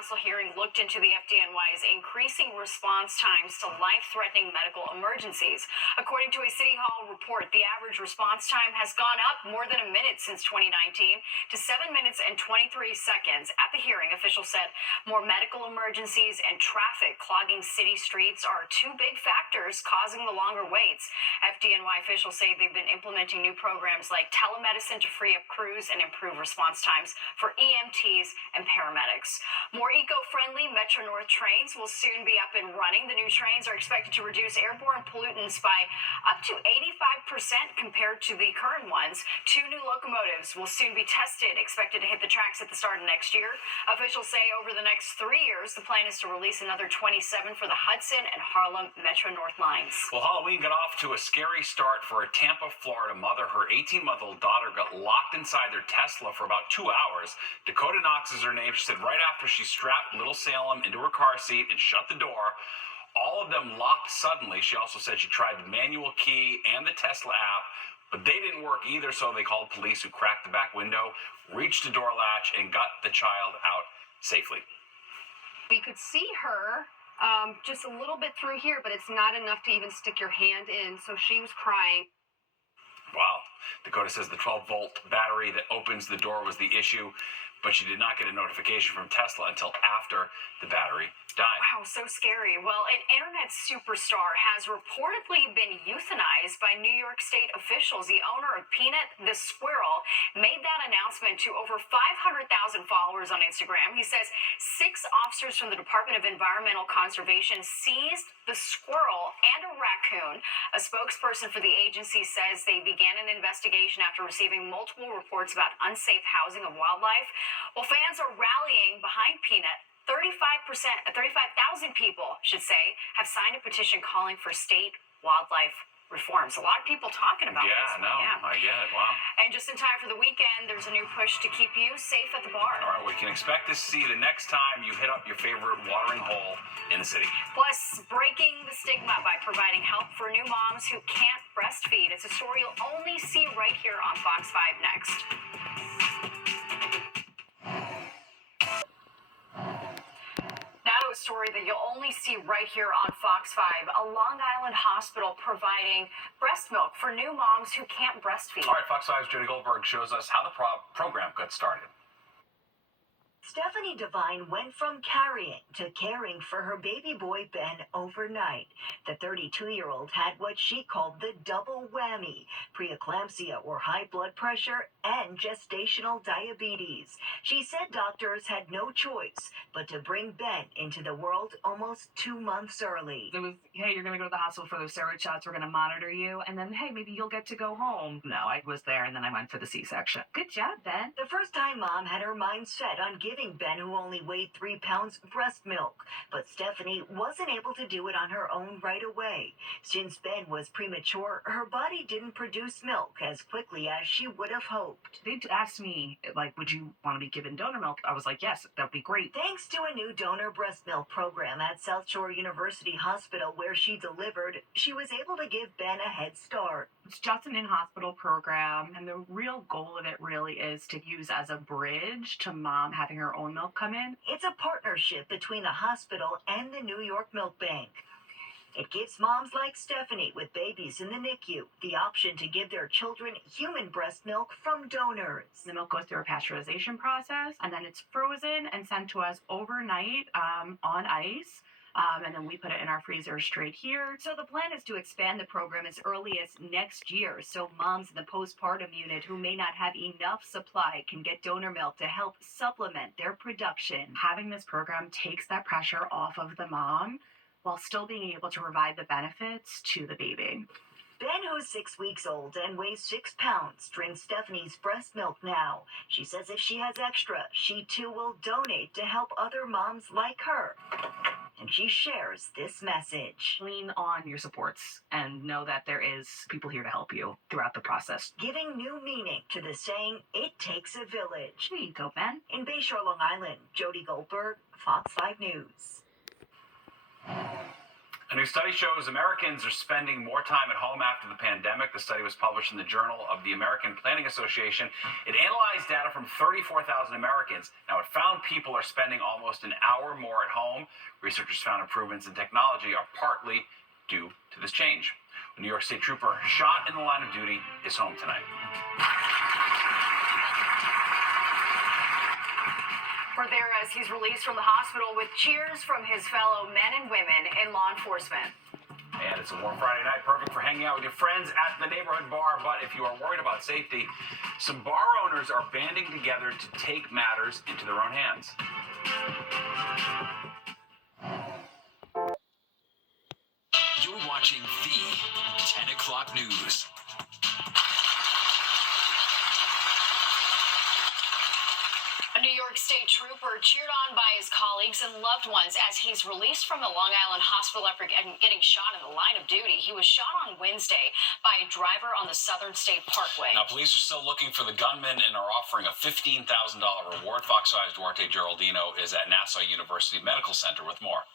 council hearing looked into the FDNY's increasing response times to life-threatening medical emergencies. According to a City Hall report, the average response time has gone up more than a minute since 2019 to 7 minutes and 23 seconds. At the hearing, officials said more medical emergencies and traffic clogging city streets are two big factors causing the longer waits. FDNY officials say they've been implementing new programs like telemedicine to free up crews and improve response times for EMTs and paramedics. More eco-friendly Metro North trains will soon be up and running. The new trains are expected to reduce airborne pollutants by up to 85% compared to the current ones. Two new locomotives will soon be tested, expected to hit the tracks at the start of next year. Officials say over the next 3 years, the plan is to release another 27 for the Hudson and Harlem Metro North lines. Well, Halloween got off to a scary start for a Tampa, Florida mother. Her 18-month-old daughter got locked inside their Tesla for about 2 hours. Dakota Knox is her name. She said right after she strapped little Salem into her car seat and shut the door, all of them locked suddenly. She also said she tried the manual key and the Tesla app, but they didn't work either, so they called police, who cracked the back window, reached the door latch, and got the child out safely. We could see her just a little bit through here, but it's not enough to even stick your hand in, so she was crying. Wow. Dakota says the 12-volt battery that opens the door was the issue, but she did not get a notification from Tesla until after the battery died. Wow, so scary. Well, an internet superstar has reportedly been euthanized by New York State officials. The owner of Peanut the Squirrel made that announcement to over 500,000 followers on Instagram. He says 6 officers from the Department of Environmental Conservation seized the squirrel and a raccoon. A spokesperson for the agency says they began an investigation after receiving multiple reports about unsafe housing of wildlife. Well, fans are rallying behind Peanut. 35,000 people, should say, have signed a petition calling for state wildlife reforms. A lot of people talking about this. I get it. Wow. And just in time for the weekend, there's a new push to keep you safe at the bar. All right, we can expect to see the next time you hit up your favorite watering hole in the city. Plus, breaking the stigma by providing help for new moms who can't breastfeed. It's a story you'll only see right here on Fox 5 next. A story that you'll only see right here on Fox 5. A Long Island hospital providing breast milk for new moms who can't breastfeed. All right, Fox 5's Jody Goldberg shows us how the program got started. Stephanie Devine went from carrying to caring for her baby boy Ben overnight. The 32-year-old had what she called the double whammy: preeclampsia or high blood pressure and gestational diabetes. She said doctors had no choice but to bring Ben into the world almost 2 months early. It was, hey, you're going to go to the hospital for those steroid shots. We're going to monitor you. And then, hey, maybe you'll get to go home. No, I was there, and then I went for the C-section. Good job, Ben. The first time mom had her mind set on giving Ben, who only weighed 3 pounds, breast milk. But Stephanie wasn't able to do it on her own right away. Since Ben was premature, her body didn't produce milk as quickly as she would have hoped. They asked me, like, would you want to be given donor milk? I was like, yes, that'd be great. Thanks to a new donor breast milk program at South Shore University Hospital where she delivered, she was able to give Ben a head start. It's just an in-hospital program, and the real goal of it really is to use as a bridge to mom having her own milk come in. It's a partnership between the hospital and the New York Milk Bank. It gives moms like Stephanie with babies in the NICU the option to give their children human breast milk from donors. The milk goes through a pasteurization process, and then it's frozen and sent to us overnight on ice. And then we put it in our freezer straight here. So the plan is to expand the program as early as next year, so moms in the postpartum unit who may not have enough supply can get donor milk to help supplement their production. Having this program takes that pressure off of the mom while still being able to provide the benefits to the baby. Ben, who's 6 weeks old and weighs 6 pounds, drinks Stephanie's breast milk now. She says if she has extra, she too will donate to help other moms like her. And she shares this message. Lean on your supports and know that there is people here to help you throughout the process. Giving new meaning to the saying, it takes a village. Here you go, Ben. In Bayshore, Long Island, Jody Goldberg, Fox 5 News. A new study shows Americans are spending more time at home after the pandemic. The study was published in the Journal of the American Planning Association. It analyzed data from 34,000 Americans. Now, it found people are spending almost an hour more at home. Researchers found improvements in technology are partly due to this change. A New York State trooper shot in the line of duty is home tonight. For there as he's released from the hospital with cheers from his fellow men and women in law enforcement. And it's a warm Friday night, perfect for hanging out with your friends at the neighborhood bar. But if you are worried about safety, some bar owners are banding together to take matters into their own hands. You're watching the 10 o'clock news. A New York State trooper cheered on by his colleagues and loved ones as he's released from the Long Island hospital after getting shot in the line of duty. He was shot on Wednesday by a driver on the Southern State Parkway. Now, police are still looking for the gunman and are offering a $15,000 reward. Fox 5's Duarte Geraldino is at Nassau University Medical Center with more.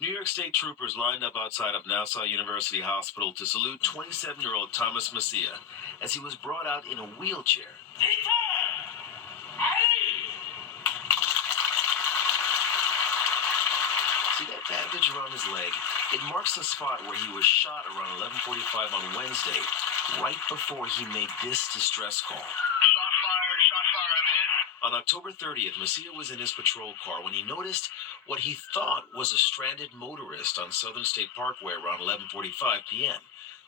New York State troopers lined up outside of Nassau University Hospital to salute 27-year-old Thomas Messia as he was brought out in a wheelchair. See that bandage around his leg? It marks the spot where he was shot around 11:45 on Wednesday, right before he made this distress call. Shot fire, I'm hit. On October 30th, Messia was in his patrol car when he noticed what he thought was a stranded motorist on Southern State Parkway around 11:45 p.m.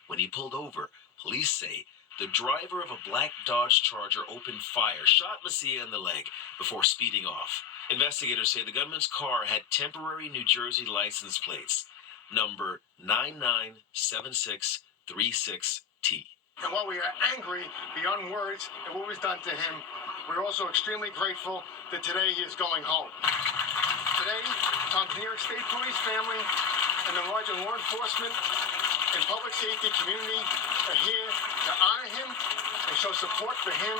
When he pulled over, police say the driver of a black Dodge Charger opened fire, shot Messia in the leg before speeding off. Investigators say the gunman's car had temporary New Jersey license plates, number 997636T. And while we are angry beyond words at what was done to him, we're also extremely grateful that today he is going home. Today, Tom's New York State Police family and the larger law enforcement and public safety community are here to honor him and show support for him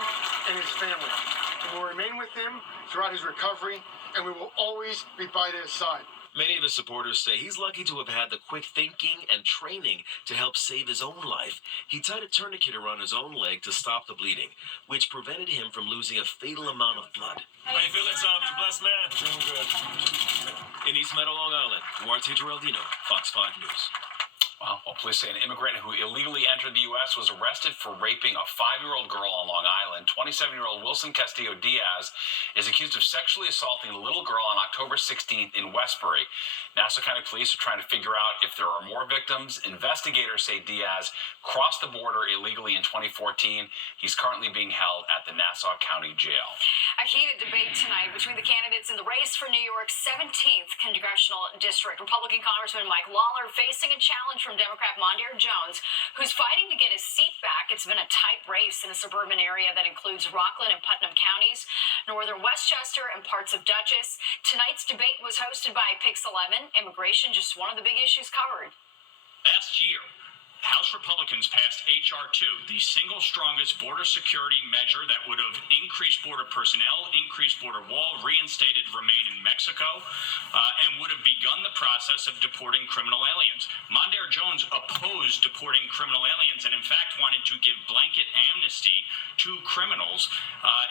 and his family. We will remain with him throughout his recovery, and we will always be by their side. Many of his supporters say he's lucky to have had the quick thinking and training to help save his own life. He tied a tourniquet around his own leg to stop the bleeding, which prevented him from losing a fatal amount of blood. How you feeling, Tom? You blessed man? Doing good. In East Meadow, Long Island, Duarte Geraldino, Fox 5 News. Well, police say an immigrant who illegally entered the U.S. was arrested for raping a 5-year-old girl on Long Island. 27-year-old Wilson Castillo Diaz is accused of sexually assaulting a little girl on October 16th in Westbury. Nassau County Police are trying to figure out if there are more victims. Investigators say Diaz crossed the border illegally in 2014. He's currently being held at the Nassau County Jail. A heated debate tonight between the candidates in the race for New York's 17th congressional district. Republican Congressman Mike Lawler facing a challenge from Democrat Mondaire Jones, who's fighting to get his seat back. It's been a tight race in a suburban area that includes Rockland and Putnam counties, northern Westchester, and parts of Dutchess. Tonight's debate was hosted by Pix 11. Immigration, just one of the big issues covered. Last year, House Republicans passed H.R. 2, the single strongest border security measure that would have increased border personnel, increased border wall, reinstated Remain in Mexico, and would have begun the process of deporting criminal aliens. Mondaire Jones opposed deporting criminal aliens and, in fact, wanted to give blanket amnesty to criminals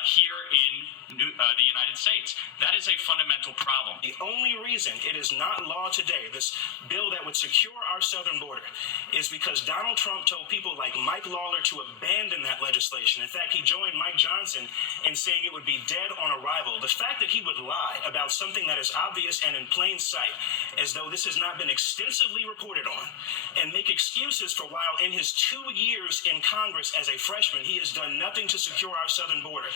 here in the United States. That is a fundamental problem. The only reason it is not law today, this bill that would secure our southern border, is because Donald Trump told people like Mike Lawler to abandon that legislation. In fact, he joined Mike Johnson in saying it would be dead on arrival. The fact that he would lie about something that is obvious and in plain sight, as though this has not been extensively reported on, and make excuses for while in his 2 years in Congress as a freshman, he has done nothing to secure our southern border.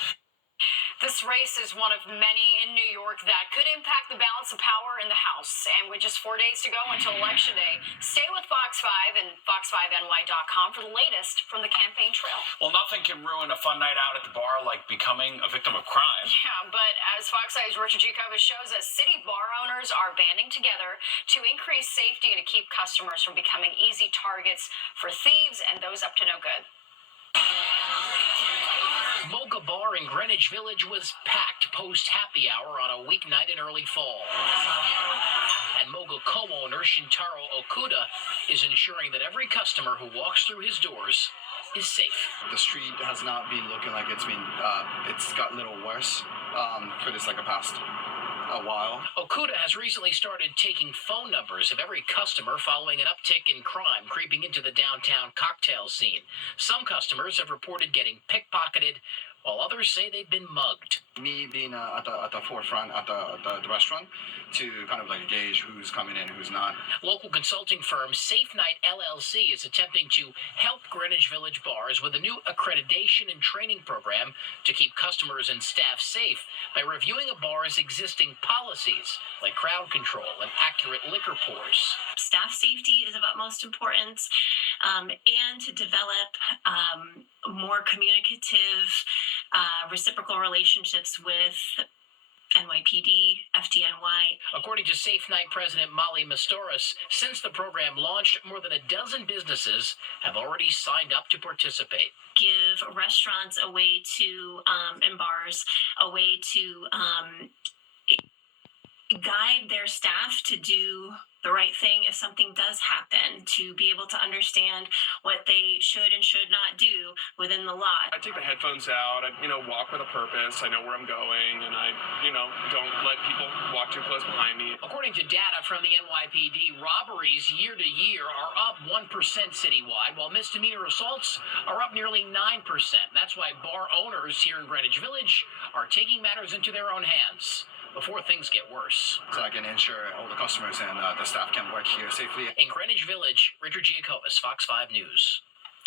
This race is one of many in New York that could impact the balance of power in the House. And with just 4 days to go until Election Day, stay with Fox 5 and fox5ny.com for the latest from the campaign trail. Well, nothing can ruin a fun night out at the bar like becoming a victim of crime. Yeah, but as Fox 5's Richard G. Covas shows us, city bar owners are banding together to increase safety and to keep customers from becoming easy targets for thieves and those up to no good. Mocha Bar in Greenwich Village was packed post-happy hour on a weeknight in early fall. And Mocha co-owner Shintaro Okuda is ensuring that every customer who walks through his doors is safe. The street has not been looking like it's got a little worse for this like a past a while. Okuda has recently started taking phone numbers of every customer following an uptick in crime creeping into the downtown cocktail scene. Some customers have reported getting pickpocketed, while others say they've been mugged. Me being at the forefront at the restaurant to kind of like gauge who's coming in, who's not. Local consulting firm Safe Night LLC is attempting to help Greenwich Village bars with a new accreditation and training program to keep customers and staff safe by reviewing a bar's existing policies like crowd control and accurate liquor pours. Staff safety is of utmost importance, and to develop more communicative, reciprocal relationships with NYPD, FDNY. According to Safe Night President Molly Mastoris, since the program launched, more than a dozen businesses have already signed up to participate. Give restaurants a way to, and bars, a way to guide their staff to do the right thing if something does happen, to be able to understand what they should and should not do within the lot. I take the headphones out, I walk with a purpose, I know where I'm going, and I don't let people walk too close behind me. According to data from the NYPD, robberies year to year are up 1% citywide, while misdemeanor assaults are up nearly 9%. That's why bar owners here in Greenwich Village are taking matters into their own hands before things get worse. So I can ensure all the customers and the staff can work here safely. In Greenwich Village, Richard Giacobas, Fox 5 News.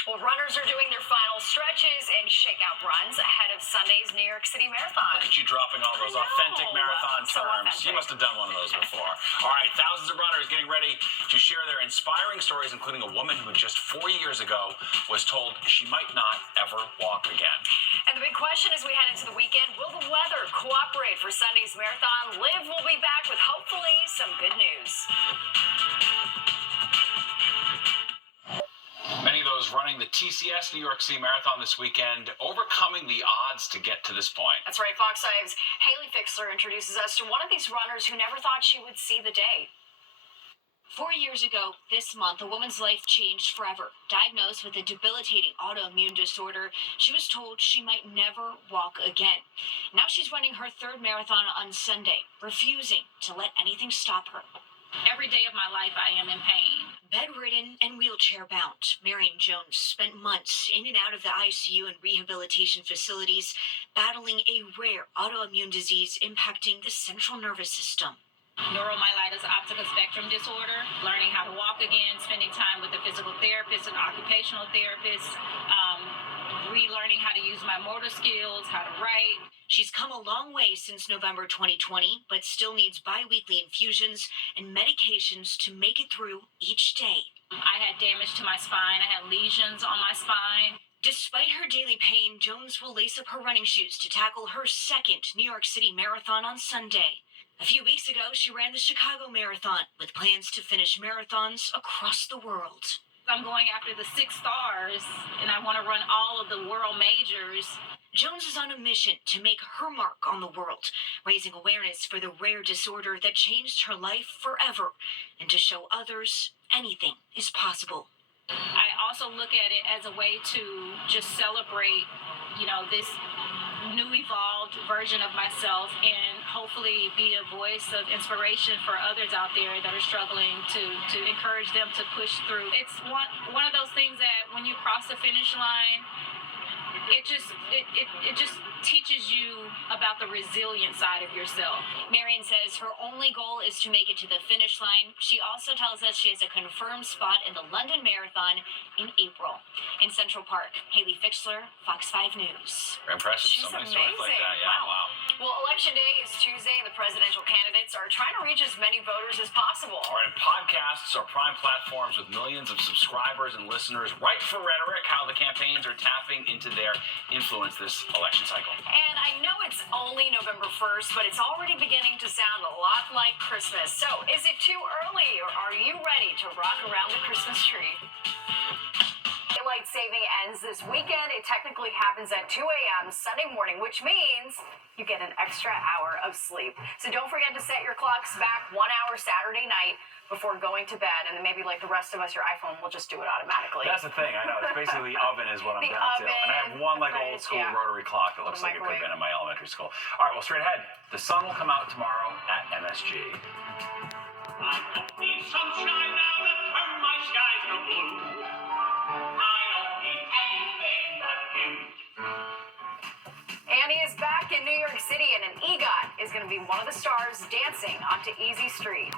Well, runners are doing their final stretches and shakeout runs ahead of Sunday's New York City Marathon. Look at you dropping all those authentic marathon So terms. authentic. You must have done one of those before. All right, thousands of runners getting ready to share their inspiring stories, including a woman who just 4 years ago was told she might not ever walk again. And the big question as we head into the weekend, will the weather cooperate for Sunday's marathon? Liv will be back with hopefully some good news. Many of those running the TCS New York City Marathon this weekend, overcoming the odds to get to this point. That's right, Fox 5's Haley Fixler introduces us to one of these runners who never thought she would see the day. 4 years ago, this month, a woman's life changed forever. Diagnosed with a debilitating autoimmune disorder, she was told she might never walk again. Now she's running her third marathon on Sunday, refusing to let anything stop her. Every day of my life, I am in pain. Bedridden and wheelchair-bound, Marion Jones spent months in and out of the ICU and rehabilitation facilities, battling a rare autoimmune disease impacting the central nervous system. Neuromyelitis optica spectrum disorder, learning how to walk again, spending time with a physical therapist and occupational therapist, relearning how to use my motor skills, how to write. She's come a long way since November 2020, but still needs bi-weekly infusions and medications to make it through each day. I had damage to my spine. I had lesions on my spine. Despite her daily pain, Jones will lace up her running shoes to tackle her second New York City Marathon on Sunday. A few weeks ago, she ran the Chicago Marathon with plans to finish marathons across the world. I'm going after the 6 stars, and I want to run all of the world majors. Jones is on a mission to make her mark on the world, raising awareness for the rare disorder that changed her life forever, and to show others anything is possible. I also look at it as a way to just celebrate, this new evolved version of myself, and hopefully be a voice of inspiration for others out there that are struggling, to encourage them to push through. It's one of those things that when you cross the finish line, it just teaches you about the resilient side of yourself. Marion says her only goal is to make it to the finish line. She also tells us she has a confirmed spot in the London Marathon in April. In Central Park, Haley Fixler, Fox 5 News. Very impressive. She's So many stories like amazing. that. Yeah, wow. Well, Election Day is Tuesday, and the presidential candidates are trying to reach as many voters as possible. All right, podcasts are prime platforms with millions of subscribers and listeners. Right for Rhetoric, how the campaigns are tapping into their influence this election cycle. And I know it's only November 1st, but it's already beginning to sound a lot like Christmas. So, is it too early, or are you ready to rock around the Christmas tree? daylight saving ends this weekend. It technically happens at 2 a.m. Sunday morning, which means you get an extra hour of sleep. So don't forget to set your clocks back 1 hour Saturday night before going to bed, and then maybe like the rest of us, your iPhone will just do it automatically. That's the thing. I know. It's basically the oven is what I'm The down to. And I have oven, one like fridge, old school yeah. rotary clock that looks like it could have been in my elementary school. All right, well, straight ahead. The sun will come out tomorrow at MSG. I don't need sunshine now to turn my skies to blue. I don't need anything but you. Annie is back in New York City, and an EGOT is going to be one of the stars dancing onto Easy Street.